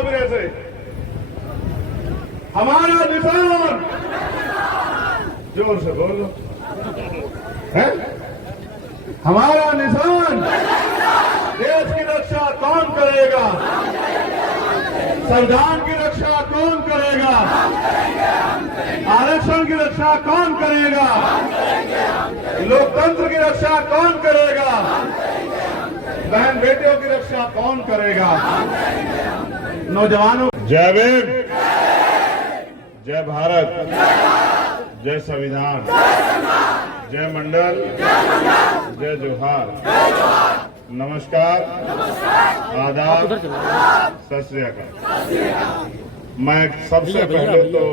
मुहावरे से, हमारा निशान, जोर से बोलो, है हमारा निशान, देश की रक्षा कौन करेगा, संविधान की रक्षा कौन करेगा, आरक्षण की रक्षा कौन करेगा, लोकतंत्र की रक्षा कौन करेगा, बहन बेटियों की रक्षा कौन करेगा। नौजवानों, जय भीम, जय भारत, जय संविधान, जय मंडल, जय जोहार, नमस्कार, आदाब, सत श्री अकाल। मैं सबसे पहले तो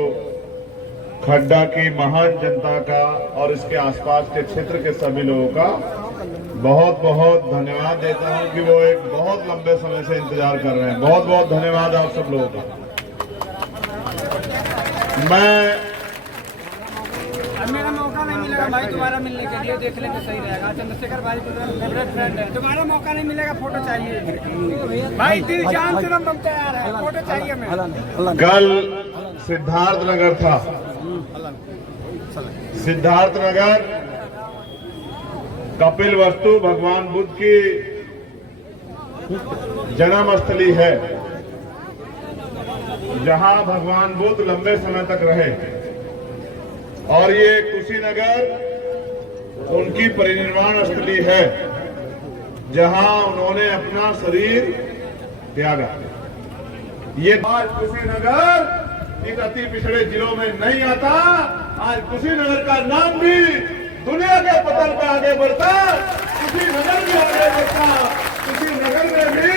खड्डा की महान जनता का और इसके आसपास के क्षेत्र के सभी लोगों का बहुत बहुत धन्यवाद देता हूं कि वो एक बहुत लंबे समय से इंतजार कर रहे हैं। बहुत बहुत धन्यवाद आप सब लोगों का। मेरा मौका नहीं मिलेगा भाई दोबारा मिलने के लिए, देख लेंगे सही रहेगा। चंद्रशेखर भाई तो फेवरेट फ्रेंड है, दोबारा मौका नहीं मिलेगा, फोटो चाहिए भाई, दिल जान से हम तैयार है, फोटो चाहिए हमें। कल सिद्धार्थ नगर था, सिद्धार्थ नगर कपिल वस्तु भगवान बुद्ध की जन्मस्थली है, जहां भगवान बुद्ध लंबे समय तक रहे, और ये कुशीनगर उनकी परिनिर्वाण स्थली है, जहां उन्होंने अपना शरीर त्यागा। ये आज कुशीनगर इस अति पिछड़े जिलों में नहीं आता। आज कुशीनगर का नाम भी दुनिया के पटल पे आगे बढ़ता, कुशीनगर भी आगे बढ़ता, कुशीनगर में भी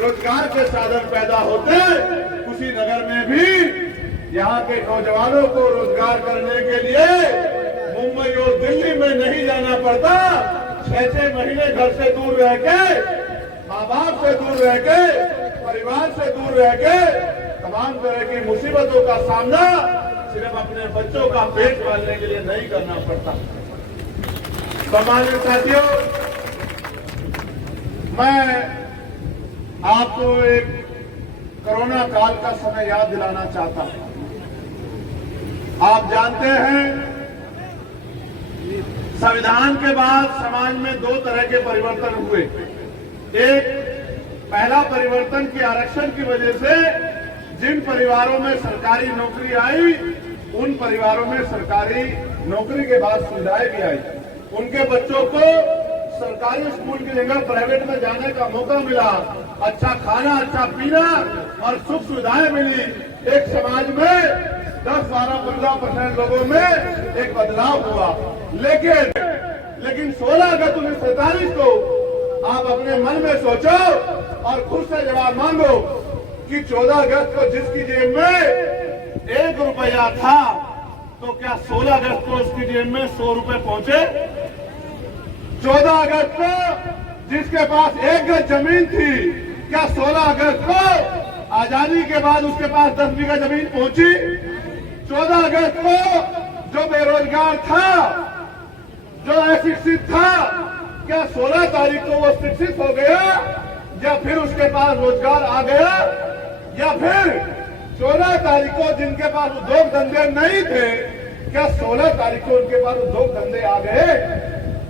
रोजगार के साधन पैदा होते, कुशीनगर में भी यहाँ के नौजवानों को रोजगार करने के लिए मुंबई और दिल्ली में नहीं जाना पड़ता। 6-6 महीने घर से दूर रह के, माँ बाप से दूर रह के, परिवार से दूर रह के तमाम तरह की मुसीबतों का सामना सिर्फ अपने बच्चों का पेट पालने के लिए नहीं करना पड़ता। सम्मानित साथियों, मैं आपको एक कोरोना काल का समय याद दिलाना चाहता हूं। आप जानते हैं, संविधान के बाद समाज में 2 तरह के परिवर्तन हुए। एक, पहला परिवर्तन कि आरक्षण की वजह से जिन परिवारों में सरकारी नौकरी आई, उन परिवारों में सरकारी नौकरी के बाद सुविधाएं भी आई। उनके बच्चों को सरकारी स्कूल की जगह प्राइवेट में जाने का मौका मिला, अच्छा खाना, अच्छा पीना और सुख सुविधाएं मिली। एक समाज में 10, 12, 15% लोगों में एक बदलाव हुआ। लेकिन 16 अगस्त 1947 को आप अपने मन में सोचो और खुद से जवाब मांगो कि 14 अगस्त को जिसकी जेब में 1 रुपया था, तो क्या 16 अगस्त को उसकी जेब में 100 रुपए पहुंचे? 14 अगस्त को जिसके पास 1 गज जमीन थी, क्या 16 अगस्त को आजादी के बाद उसके पास 10 बीघा जमीन पहुंची? 14 अगस्त को जो बेरोजगार था, जो अशिक्षित था, क्या 16 तारीख को वो शिक्षित हो गया, या फिर उसके पास रोजगार आ गया, या फिर 14 तारीख को जिनके पास उद्योग धंधे नहीं थे, क्या 16 तारीख को उनके पास उद्योग धंधे आ गए?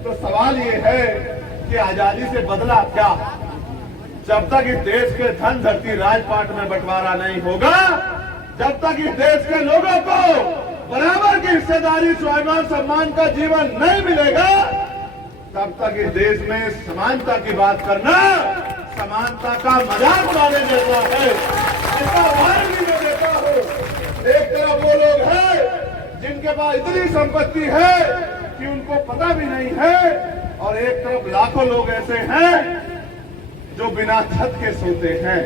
तो सवाल ये है कि आजादी से बदला क्या? जब तक इस देश के धन धरती राजपाट में बंटवारा नहीं होगा, जब तक इस देश के लोगों को बराबर की हिस्सेदारी, स्वाभिमान, सम्मान का जीवन नहीं मिलेगा, तब तक इस देश में समानता की बात करना समानता का मजाक उड़ाने जैसा है। इसका उदाहरण भी मैं देता हूँ। एक तरफ वो लोग हैं जिनके पास इतनी संपत्ति है कि उनको पता भी नहीं है, और एक तरफ लाखों लोग ऐसे हैं जो बिना छत के सोते हैं,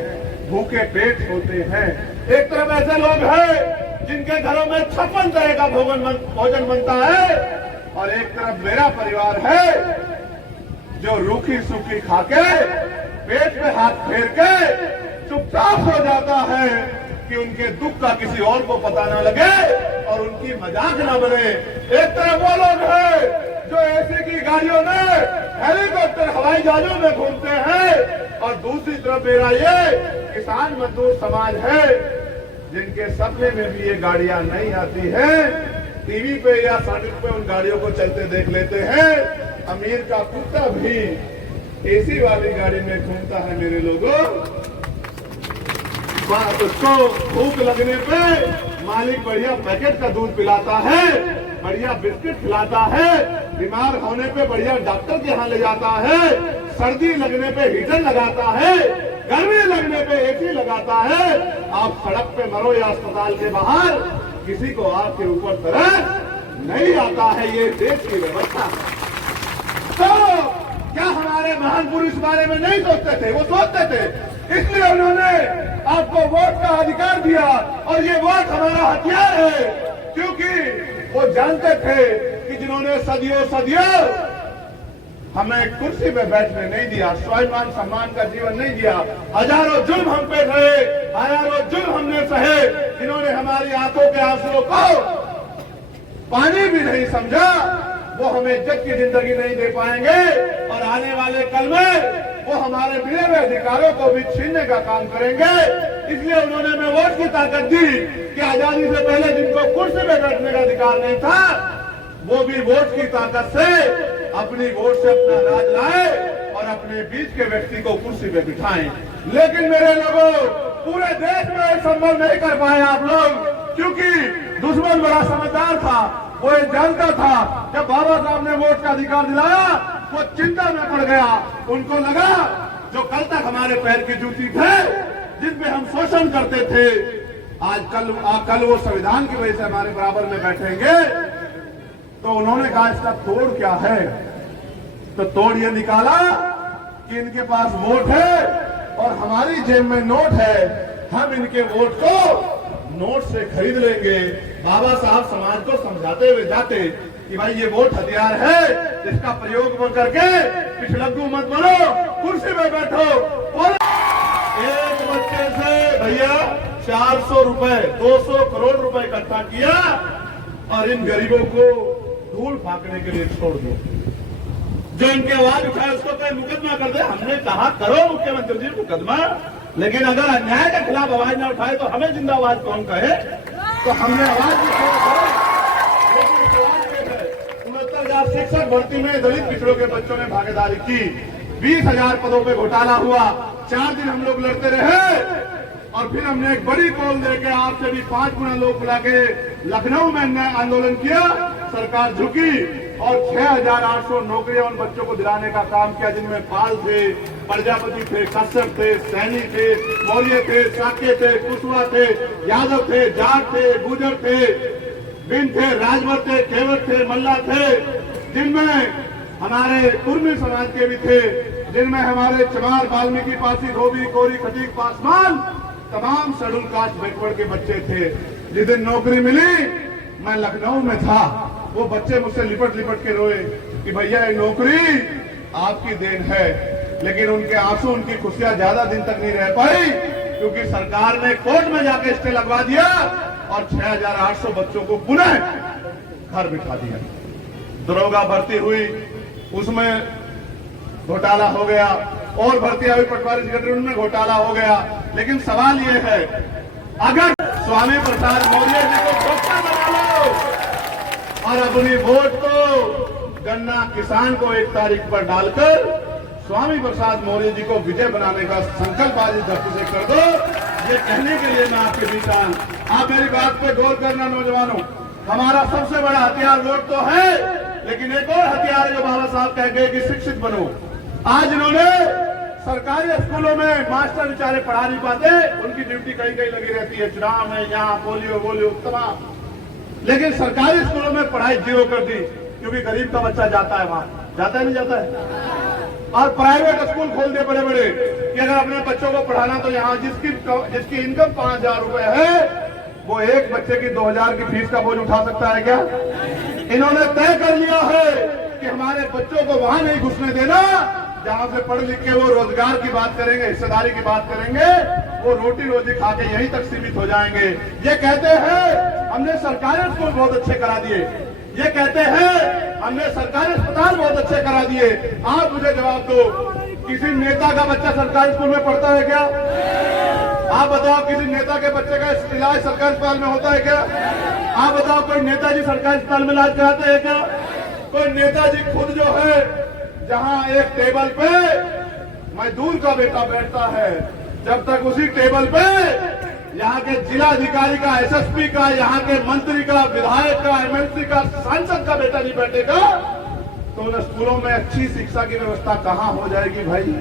भूखे पेट सोते हैं। एक तरफ ऐसे लोग हैं जिनके घरों में 56 तरह का भोजन बनता है, और एक तरफ मेरा परिवार है जो रूखी सूखी खाके पेट पे हाथ फेर के चुपचाप हो जाता है कि उनके दुख का किसी और को पता न लगे और उनकी मजाक न बने। एक तरफ वो लोग हैं जो एसी की गाड़ियों में, हेलीकॉप्टर, हवाई जहाजों में घूमते हैं, और दूसरी तरफ मेरा ये किसान मजदूर समाज है जिनके सपने में भी ये गाड़ियां नहीं आती हैं, टीवी पे या सड़क पे उन गाड़ियों को चलते देख लेते हैं। अमीर का कुत्ता भी एसी वाली गाड़ी में घूमता है मेरे लोगों। उसको भूख लगने पे मालिक बढ़िया पैकेट का दूध पिलाता है, बढ़िया बिस्किट खिलाता है, बीमार होने पे बढ़िया डॉक्टर के यहाँ ले जाता है, सर्दी लगने पे हीटर लगाता है, गर्मी लगने पे एसी लगाता है। आप सड़क पे मरो या अस्पताल के बाहर, किसी को आपके ऊपर तरह नहीं आता है। ये देश की व्यवस्था। तो क्या हमारे महान पुरुष बारे में नहीं सोचते थे? वो सोचते थे, इसलिए उन्होंने आपको वोट का अधिकार दिया और ये वोट हमारा हथियार है, क्योंकि वो जानते थे कि जिन्होंने सदियों हमें कुर्सी पे बैठने नहीं दिया, स्वाभिमान सम्मान का जीवन नहीं दिया, हजारों जुल्म हम पे रहे, हजारों जुल्म हमने सहे, जिन्होंने हमारी आंखों के आंसुओं को पानी भी नहीं समझा, वो हमें इज्जत की जिंदगी नहीं दे पाएंगे और आने वाले कल में वो हमारे मिले हुए अधिकारों को भी छीनने का काम करेंगे। इसलिए उन्होंने हमें वोट की ताकत दी कि आजादी से पहले जिनको कुर्सी पे बैठने का अधिकार नहीं था, वो भी वोट की ताकत से अपनी वोट से अपना राज लाए और अपने बीच के व्यक्ति को कुर्सी पे बिठाएं। लेकिन मेरे लोगों, पूरे देश में संभव नहीं कर पाए आप लोग, क्योंकि दुश्मन बड़ा समझदार था। वो ये जानता था जब बाबा साहब ने वोट का अधिकार दिलाया, वो चिंता में पड़ गया। उनको लगा जो कल तक हमारे पैर की जूती थे, जिसमें हम शोषण करते थे, कल वो संविधान की वजह से हमारे बराबर में बैठेंगे। तो उन्होंने कहा इसका तोड़ क्या है? तो तोड़ ये निकाला कि इनके पास वोट है और हमारी जेब में नोट है, हम इनके वोट को नोट से खरीद लेंगे। बाबा साहब समाज को समझाते हुए जाते कि भाई ये वोट हथियार है, इसका प्रयोग करके पिछलग्गू मत बनो, कुर्सी में बैठो। एक बच्चे से भैया 400 रुपए 200 करोड़ रुपए इकट्ठा किया और इन गरीबों को धूल फाकने के लिए छोड़ दो। जो इनके आवाज उठाए उसको कहीं मुकदमा कर दे। हमने कहा करो मुख्यमंत्री जी मुकदमा, लेकिन अगर अन्याय के खिलाफ आवाज न उठाए तो हमें जिंदा आवाज कौन कहे? तो हमने आवाज लेकिन 69,000 शिक्षक भर्ती में दलित पिछड़ों के बच्चों ने भागीदारी की। 20,000 पदों पे घोटाला हुआ। 4 दिन हम लोग लड़ते रहे और फिर हमने एक बड़ी कॉल देके आपसे भी 5 गुना लोग बुला के लखनऊ में अन्याय आंदोलन किया। सरकार झुकी और 6,800 नौकरियां उन बच्चों को दिलाने का काम किया, जिनमें पाल थे, प्रजापति थे, कश्यप थे, सैनी थे, मौर्य थे, शाक्य थे, कुशवाहा थे, यादव थे, जाट थे, गुर्जर थे, बिन थे, राजभर थे, केवट थे, मल्ला थे, जिनमें हमारे कुर्मी समाज के भी थे, जिनमें हमारे चमार, वाल्मीकि, पासी, धोबी, कोरी, खटीक, पासवान, तमाम शेड्यूल कास्ट बैकवर्ड के बच्चे थे। जिस दिन नौकरी मिली मैं लखनऊ में था, वो बच्चे मुझसे लिपट लिपट के रोए कि भैया ये नौकरी आपकी देन है। लेकिन उनके आंसू, उनकी खुशियां ज्यादा दिन तक नहीं रह पाई, क्योंकि सरकार ने कोर्ट में जाके स्टे लगवा दिया और 6,800 बच्चों को पुनः घर बिठा दिया। दरोगा भर्ती हुई, उसमें घोटाला हो गया, और भर्ती हुई पटवारी सेक्रेटरी, उनमें घोटाला हो गया। लेकिन सवाल ये है, अगर स्वामी प्रसाद मौर्य जी को डॉक्टर बना लो और अपनी वोट को गन्ना किसान को 1 तारीख पर डालकर स्वामी प्रसाद मौर्य जी को विजय बनाने का संकल्प आज इस धरती से कर दो, ये कहने के लिए मैं आपके बीच आया। आप मेरी बात पे गौर करना नौजवानों। हमारा सबसे बड़ा हथियार वोट तो है, लेकिन एक और हथियार जो बाबा साहब कह गए कि शिक्षित बनो। आज इन्होंने सरकारी स्कूलों में मास्टर बेचारे पढ़ा नहीं पाते, उनकी ड्यूटी कहीं कहीं लगी रहती है, चुनाव में, यहाँ पोलियो तमाम, लेकिन सरकारी स्कूलों में पढ़ाई 0 कर दी, क्योंकि गरीब का बच्चा जाता है वहां, जाता है नहीं जाता है। और प्राइवेट स्कूल खोल दिए बड़े बड़े कि अगर अपने बच्चों को पढ़ाना तो यहाँ जिसकी इनकम 5,000 रुपए है, वो एक बच्चे की 2,000 की फीस का बोझ उठा सकता है क्या? इन्होंने तय कर लिया है कि हमारे बच्चों को वहां नहीं घुसने देना जहां से पढ़ लिख के वो रोजगार की बात करेंगे, हिस्सेदारी की बात करेंगे, वो रोटी रोजी खा के यहीं तक सीमित हो जाएंगे। ये कहते हैं हमने सरकारी स्कूल बहुत अच्छे करा दिए, ये कहते हैं हमने सरकारी अस्पताल बहुत अच्छे करा दिए। आप मुझे जवाब दो, किसी नेता का बच्चा सरकारी स्कूल में पढ़ता है क्या? आप बताओ, किसी नेता के बच्चे का इलाज सरकारी अस्पताल में होता है क्या? आप बताओ, कोई नेताजी सरकारी अस्पताल में इलाज कराते हैं क्या? कोई नेताजी खुद जो है जहां एक टेबल पे मजदूर का बेटा बैठता है, जब तक उसी टेबल पे यहाँ के जिलाधिकारी का, एसएसपी का, यहाँ के मंत्री का, विधायक का, एमएलसी का, सांसद का बेटा नहीं बैठेगा तो उन स्कूलों में अच्छी शिक्षा की व्यवस्था कहां हो जाएगी भाई?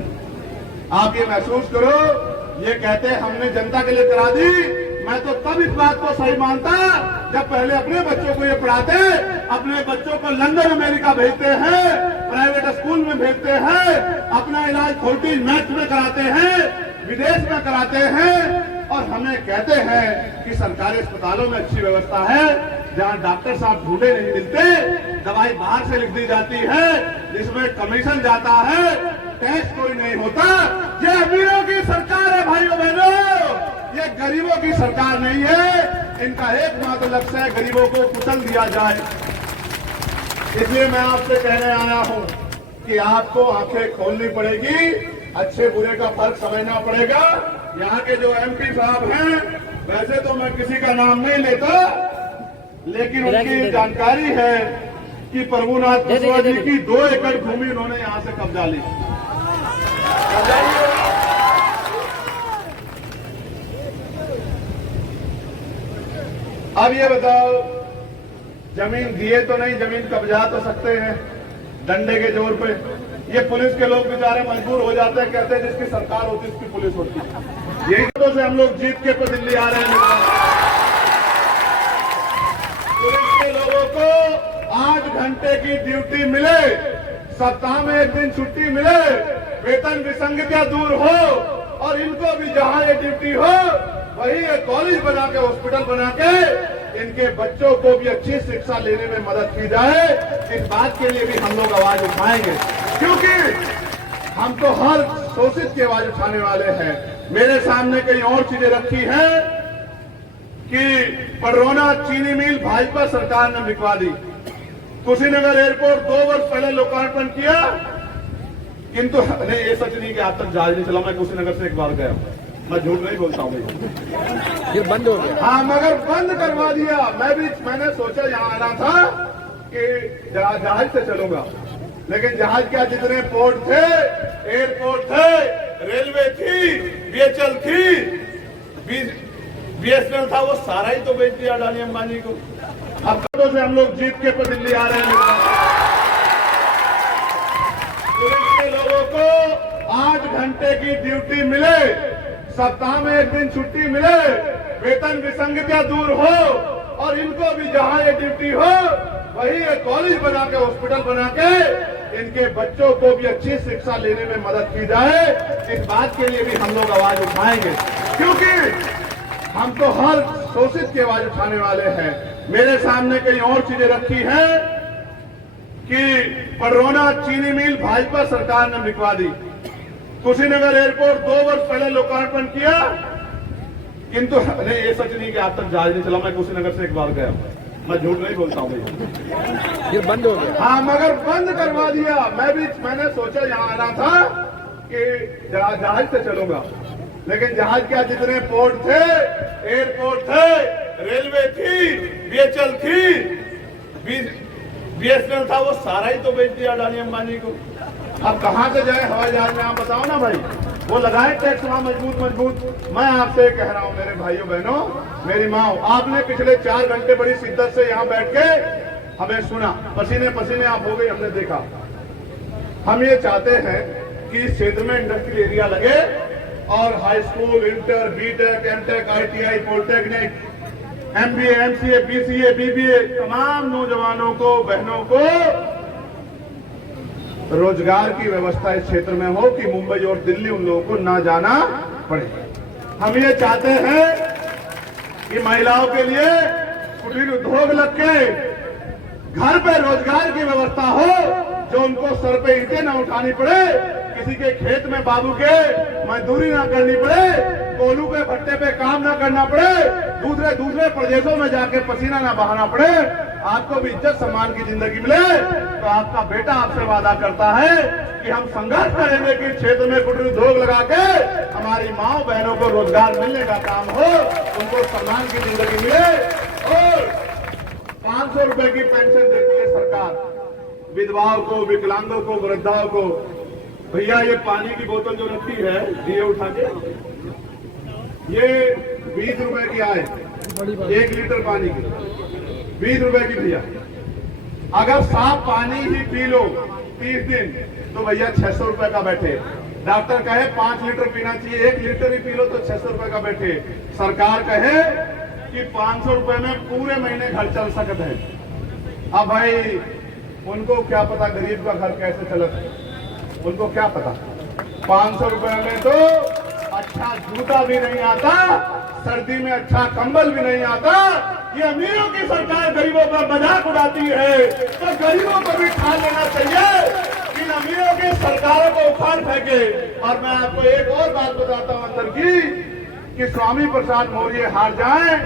आप ये महसूस करो। ये कहते हैं हमने जनता के लिए करा दी। मैं तो तब इस बात को सही मानता जब पहले अपने बच्चों को ये पढ़ाते, अपने बच्चों को लंदन अमेरिका भेजते हैं, प्राइवेट स्कूल में भेजते हैं, अपना इलाज खोटी मैथ में कराते हैं, विदेश में कराते हैं, और हमें कहते हैं कि सरकारी अस्पतालों में अच्छी व्यवस्था है, जहां डॉक्टर साहब ढूंढे नहीं मिलते, दवाई बाहर से लिख दी जाती है, जिसमें कमीशन जाता है, टेस्ट कोई नहीं होता। ये अमीरों की सरकार है भाइयों बहनों, ये गरीबों की सरकार नहीं है। इनका एकमात्र लक्ष्य है गरीबों को कुचल दिया जाए। इसलिए मैं आपसे कहने आया हूं कि आपको आंखें खोलनी पड़ेगी, अच्छे बुरे का फर्क समझना पड़ेगा। यहाँ के जो एमपी साहब हैं, वैसे तो मैं किसी का नाम नहीं लेता, लेकिन उनकी जानकारी है कि प्रभुनाथ कुशवाहा जी की 2 एकड़ भूमि उन्होंने यहाँ से कब्जा ली। अब ये बताओ, जमीन दिए तो नहीं, जमीन कब्जा तो सकते हैं डंडे के जोर पे। ये पुलिस के लोग बेचारे मजबूर हो जाते हैं, कहते हैं जिसकी सरकार होती उसकी पुलिस होती है। यही तो से हम लोग जीत के पे दिल्ली आ रहे हैं। पुलिस के लोगों को 8 घंटे की ड्यूटी मिले, सप्ताह में 1 दिन छुट्टी मिले, वेतन विसंगतियां दूर हो, और इनको भी जहां ये ड्यूटी हो वही एक कॉलेज बना के, हॉस्पिटल बना के इनके बच्चों को भी अच्छी शिक्षा लेने में मदद की जाए। इस बात के लिए भी हम लोग आवाज उठाएंगे, क्योंकि हम तो हर शोषित की आवाज उठाने वाले हैं। मेरे सामने कई और चीजें रखी हैं कि पडरौना चीनी मिल भाजपा सरकार ने बिकवा दी। कुशीनगर एयरपोर्ट 2 वर्ष पहले लोकार्पण किया, किंतु नहीं, ये सच नहीं कि आज तक जहाज नहीं चला। मैं कुशीनगर से एक बार गया, मैं झूठ नहीं बोलता हूँ भाई। फिर बंद हो गया। हाँ, मगर बंद करवा दिया। मैंने सोचा यहाँ आना था कि जहाज से चलूंगा, लेकिन जहाज क्या, जितने पोर्ट थे, एयरपोर्ट थे, रेलवे थी, बीएचएल थी, बीएसएनएल था, वो सारा ही तो बेच दिया अडानी अंबानी को। अब तो से हम लोग जीत के पे दिल्ली आ रहे हैं। पुलिस के लोगों को 8 घंटे की ड्यूटी मिले, सप्ताह में 1 दिन छुट्टी मिले, वेतन विसंगतियां दूर हो, और इनको भी जहां ये ड्यूटी हो वही एक कॉलेज बना के, हॉस्पिटल बना के इनके बच्चों को भी अच्छी शिक्षा लेने में मदद की जाए। इस बात के लिए भी हम लोग आवाज उठाएंगे, क्योंकि हम तो हर शोषित की आवाज उठाने वाले हैं। मेरे सामने कई और चीजें रखी हैं कि पडरौना चीनी मिल भाजपा सरकार ने बिकवा दी। कुशीनगर एयरपोर्ट 2 वर्ष पहले लोकार्पण किया, किंतु नहीं, ये सच नहीं कि आज तक जहाज नहीं चला। मैं कुशीनगर से एक बार गया, मैं झूठ नहीं बोलता हूँ भाई। फिर बंद हो गया। हाँ, मगर बंद करवा दिया। मैंने सोचा यहाँ आना था कि जहाज से चलूंगा, लेकिन जहाज क्या, जितने पोर्ट थे, एयरपोर्ट थे, रेलवे थी, बीएचएल थी, बीएसएनएल था, वो सारा ही तो बेच दिया अडानी अंबानी को। अब कहां से जाए हवाई जहाज में, आप बताओ ना भाई। वो लगाए टैक्स वहां मजबूत। मैं आपसे कह रहा हूं मेरे भाइयों बहनों, मेरी माँ, आपने पिछले 4 घंटे बड़ी शिद्दत से यहाँ बैठ के हमें सुना, पसीने पसीने आप हो गए, हमने देखा। हम ये चाहते हैं कि इस क्षेत्र में इंडस्ट्रियल एरिया लगे, और high school, inter, BTech, MTech, ITI, polytechnic, MBA, MCA, BCA, BBA, तमाम नौजवानों को, बहनों को रोजगार की व्यवस्था इस क्षेत्र में हो कि मुंबई और दिल्ली उन लोगों को ना जाना पड़े। हम ये चाहते हैं कि महिलाओं के लिए कुटीर उद्योग लग के घर पे रोजगार की व्यवस्था हो, जो उनको सर पे ईंटें ना उठानी पड़े, किसी के खेत में बाबू के मजदूरी ना करनी पड़े, कोलू के भट्टे पे काम ना करना पड़े, दूसरे प्रदेशों में जाके पसीना ना बहाना पड़े, आपको भी इज्जत सम्मान की जिंदगी मिले। तो आपका बेटा आपसे वादा करता है कि हम संघर्ष करेंगे कि क्षेत्र में कुटीर उद्योग लगा के हमारी माँ बहनों को रोजगार मिलने का काम हो, उनको सम्मान की जिंदगी मिले। और 500 रुपए की पेंशन देती है सरकार विधवाओं को, विकलांगों को, वृद्धाओं को। भैया ये पानी की बोतल जो रखी है ये उठा के, ये 20 रुपए की आए, 1 लीटर पानी की 20 रुपए की भैया। अगर साफ पानी ही पी लो 30 दिन तो भैया 600 रुपए का बैठे। डॉक्टर कहे 5 लीटर पीना चाहिए, 1 लीटर ही पी लो तो 600 रुपए का बैठे। सरकार कहे कि 500 रुपए में पूरे महीने घर चल सकते हैं। अब भाई उनको क्या पता गरीब का घर कैसे चलता है, उनको क्या पता। 500 रुपए में तो अच्छा जूता भी नहीं आता, सर्दी में अच्छा कंबल भी नहीं आता। ये अमीरों की सरकार गरीबों का मजाक उड़ाती है, तो गरीबों को भी ठान लेना चाहिए। इन अमीरों की सरकारों को उखाड़ फेंके। और मैं आपको एक और बात बताता हूं अंदर की, कि स्वामी प्रसाद मौर्य हार जाए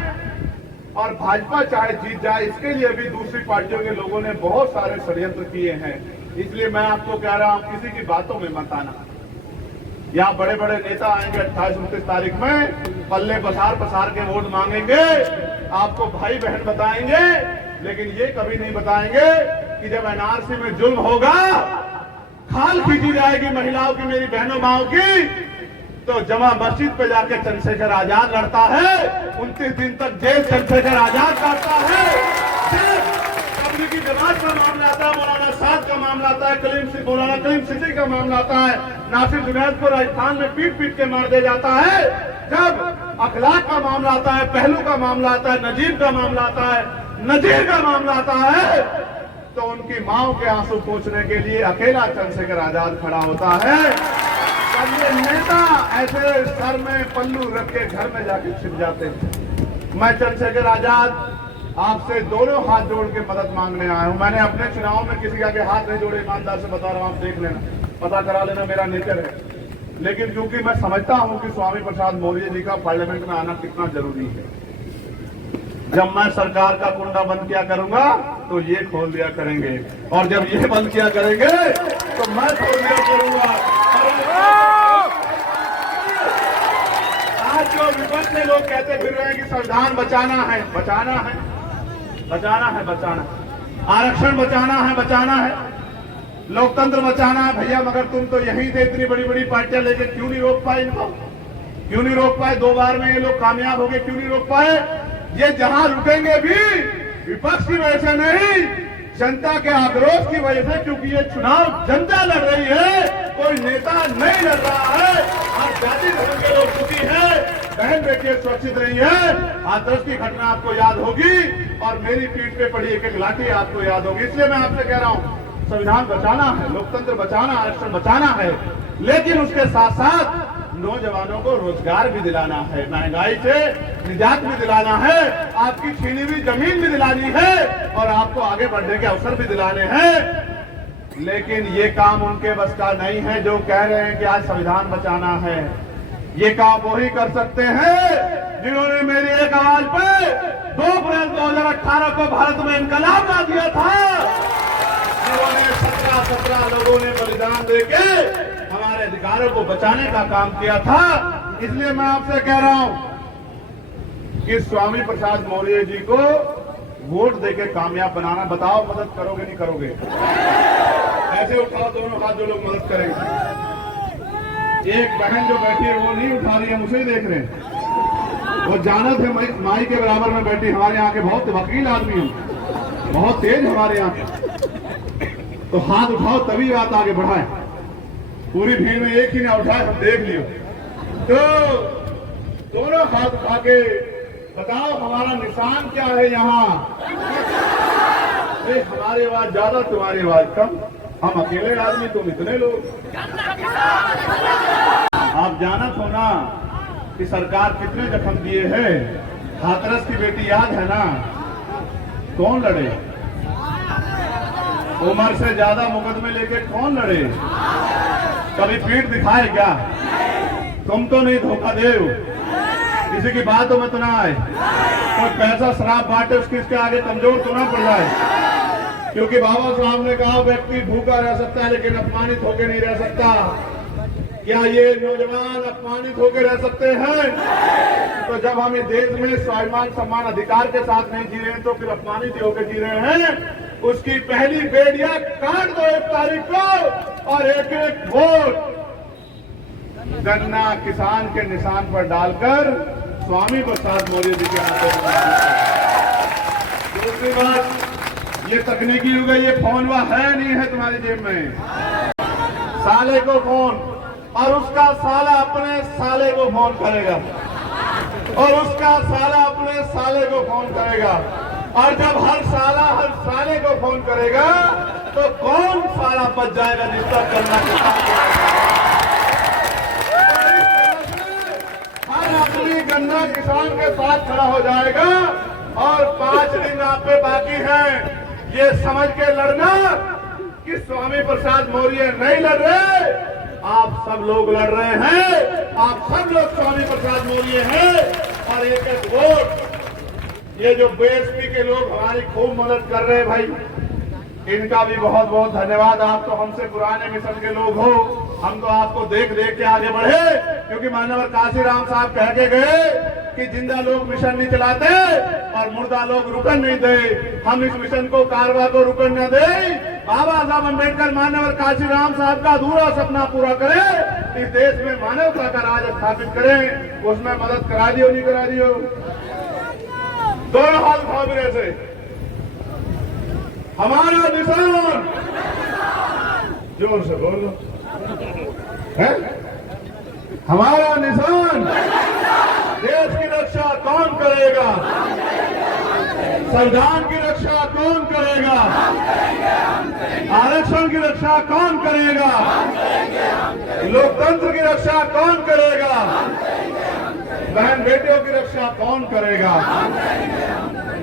और भाजपा चाहे जीत जाए, इसके लिए भी दूसरी पार्टियों के लोगों ने बहुत सारे षड्यंत्र किए हैं। इसलिए मैं आपको कह रहा हूं किसी की बातों में मत आना। यहाँ बड़े बड़े नेता आएंगे 28-29 तारीख में, पल्ले पसार पसार के वोट मांगेंगे, आपको भाई बहन बताएंगे, लेकिन ये कभी नहीं बताएंगे कि जब एनआरसी में जुल्म होगा, खाल खींची जाएगी महिलाओं की, मेरी बहनों माओ की, तो जमा मस्जिद पे जाके चंद्रशेखर आजाद लड़ता है। 29 दिन तक जेल चंद्रशेखर आजाद काटता है। तबलीगी जमात का मामला आता है, मौलाना साद का मामला आता है, मौलाना कलीम सिद्दीकी का मामला आता है, नासिर जुनैद को राजस्थान में पीट पीट के मार दिया जाता है। जब अखलाक का मामला आता है, पहलू का मामला आता है, नजीब का मामला आता है, नजीर का मामला आता है, तो उनकी माओ के आंसू पोंछने के लिए अकेला चंद्रशेखर आजाद खड़ा होता है। अब ये नेता ऐसे सर में पल्लू रख के घर में जाके छिप जाते हैं। मैं चंद्रशेखर आजाद आपसे दोनों हाथ जोड़ के मदद मांगने आया हूं। मैंने अपने चुनाव में किसी के आगे हाथ नहीं जोड़े, ईमानदार से बता रहा हूं, आप देख लेना, पता करा लेना, मेरा नेचर है। लेकिन क्योंकि मैं समझता हूं कि स्वामी प्रसाद मौर्य जी का पार्लियामेंट में आना कितना जरूरी है। जब मैं सरकार का कुंडा बंद किया करूंगा तो ये खोल दिया करेंगे, और जब ये बंद किया करेंगे तो मैं खोल दिया करूंगा। आज जो विपक्ष के लोग कहते फिर रहे हैं कि संविधान बचाना है, बचाना है, बचाना है, बचाना, आरक्षण बचाना है, बचाना है, लोकतंत्र बचाना है। भैया मगर तुम तो यहीं थे, इतनी बड़ी बड़ी पार्टियां लेके क्यों नहीं रोक पाए इनको? क्यों नहीं रोक पाए? 2 बार में ये लोग कामयाब हो गए, क्यों नहीं रोक पाए? ये जहां रुकेंगे भी विपक्ष की वजह से नहीं, जनता के आक्रोश की वजह से, क्योंकि ये चुनाव जनता लड़ रही है, कोई नेता नहीं लड़ रहा है। आज जाति धर्म के लोग दुखी हैं, बहन बेटियां सुरक्षित नहीं है। हाथरस की घटना आपको याद होगी और मेरी पीठ पे पड़ी एक एक लाठी आपको याद होगी। इसलिए मैं आपसे कह रहा हूं, संविधान बचाना है, लोकतंत्र बचाना, आरक्षण बचाना है, लेकिन उसके साथ साथ नौजवानों को रोजगार भी दिलाना है, महंगाई से निजात भी दिलाना है, आपकी छीनी हुई जमीन भी दिलानी है, और आपको आगे बढ़ने के अवसर भी दिलाने हैं। लेकिन ये काम उनके बस का नहीं है जो कह रहे हैं कि आज संविधान बचाना है। ये काम वो ही कर सकते हैं जिन्होंने मेरी एक आवाज पे 2 अप्रैल 2018 को भारत में इनकलाब ला दिया था, जिन्होंने 17 लोगों ने बलिदान देके हमारे अधिकारों को बचाने का काम किया था। इसलिए मैं आपसे कह रहा हूं कि स्वामी प्रसाद मौर्य जी को वोट देके कामयाब बनाना। बताओ मदद करोगे नहीं करोगे? ऐसे उठाओ दोनों हाथ जो लोग मदद करेंगे। एक बहन जो बैठी है वो नहीं उठा रही है, उसे ही देख रहे हैं। वो जानत है माई के बराबर में बैठी। हमारे यहाँ के बहुत वकील आदमी हैं, बहुत तेज हमारे यहाँ के, तो हाथ उठाओ तभी बात आगे बढ़ाए। पूरी भीड़ में एक ही ना उठाए, हम देख लियो। तो दोनों हाथ उठा के बताओ हमारा निशान क्या है यहाँ? हमारी आवाज ज्यादा, तुम्हारी आवाज कम, हम अकेले आदमी, तुम इतने लोग। आप जानत हो ना कि सरकार कितने जख्म दिए हैं। हाथरस की बेटी याद है ना? कौन लड़े? उम्र से ज्यादा मुकदमे लेके कौन लड़े? कभी पीठ दिखाए क्या? तुम तो नहीं धोखा दे, किसी की बातों में तो ना आए, कोई पैसा शराब बांटे उसके इसके आगे कमजोर तो ना पड़ जाए। क्योंकि बाबा साहब ने कहा व्यक्ति भूखा रह सकता है लेकिन अपमानित होकर नहीं रह सकता। क्या ये नौजवान अपमानित होकर रह सकते हैं? तो जब हम इस देश में स्वाभिमान सम्मान अधिकार के साथ नहीं जी रहे हैं तो फिर अपमानित होकर जी रहे हैं। उसकी पहली बेड़िया काट दो 1 तारीख को और एक एक वोट गन्ना किसान के निशान पर डालकर स्वामी प्रसाद मौर्य जी के हाथों। दूसरी बात, ये तकनीकी युग है, ये फोन वह है नहीं है तुम्हारी जेब में। साले को फोन और उसका साला अपने साले को फोन करेगा और उसका साला अपने साले को फोन करेगा और जब हर साला हर साले को फोन करेगा तो कौन साला बच जाएगा जिसका करना हर अपनी गन्ना किसान के साथ खड़ा हो जाएगा। और 5 दिन आप पे बाकी हैं ये समझ के लड़ना कि स्वामी प्रसाद मौर्य नहीं लड़ रहे, आप सब लोग लड़ रहे हैं। आप सब लोग स्वामी प्रसाद मौर्य हैं और एक एक वोट। ये जो बीएसपी के लोग हमारी खूब मदद कर रहे हैं भाई, इनका भी बहुत बहुत धन्यवाद। आप तो हमसे पुराने मिशन के लोग हो, हम तो आपको देख देख के आगे बढ़े, क्योंकि मानवर काशीराम साहब कह के गए कि जिंदा लोग मिशन नहीं चलाते और मुर्दा लोग रुकन नहीं दे। हम इस मिशन को कारवा को रुकन न दे। बाबा साहब अम्बेडकर मानवर काशीराम साहब का अधूरा सपना पूरा करें, इस देश में मानवता का राज स्थापित करें। उसमें मदद करा दियो नहीं करा दियो, दोनों हाथ उठाओ मेरे से। हमारा निशान, जोर से बोलो, है हमारा निशान। देश की रक्षा कौन करेगा? संविधान की रक्षा कौन करेगा? आरक्षण की रक्षा कौन करेगा? लोकतंत्र की रक्षा कौन करेगा? बहन बेटियों की रक्षा कौन करेगा?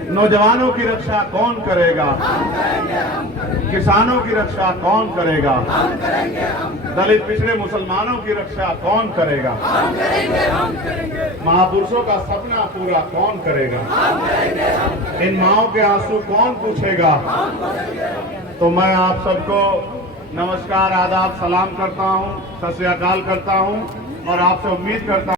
नौजवानों की रक्षा कौन करेगा? किसानों की रक्षा कौन करेगा? दलित पिछड़े मुसलमानों की रक्षा कौन करेगा? महापुरुषों का सपना पूरा कौन करेगा? इन माओं के आंसू कौन पूछेगा? तो मैं आप सबको नमस्कार, आदाब, सलाम करता हूं, सत श्री अकाल करता हूं और आपसे उम्मीद करता हूं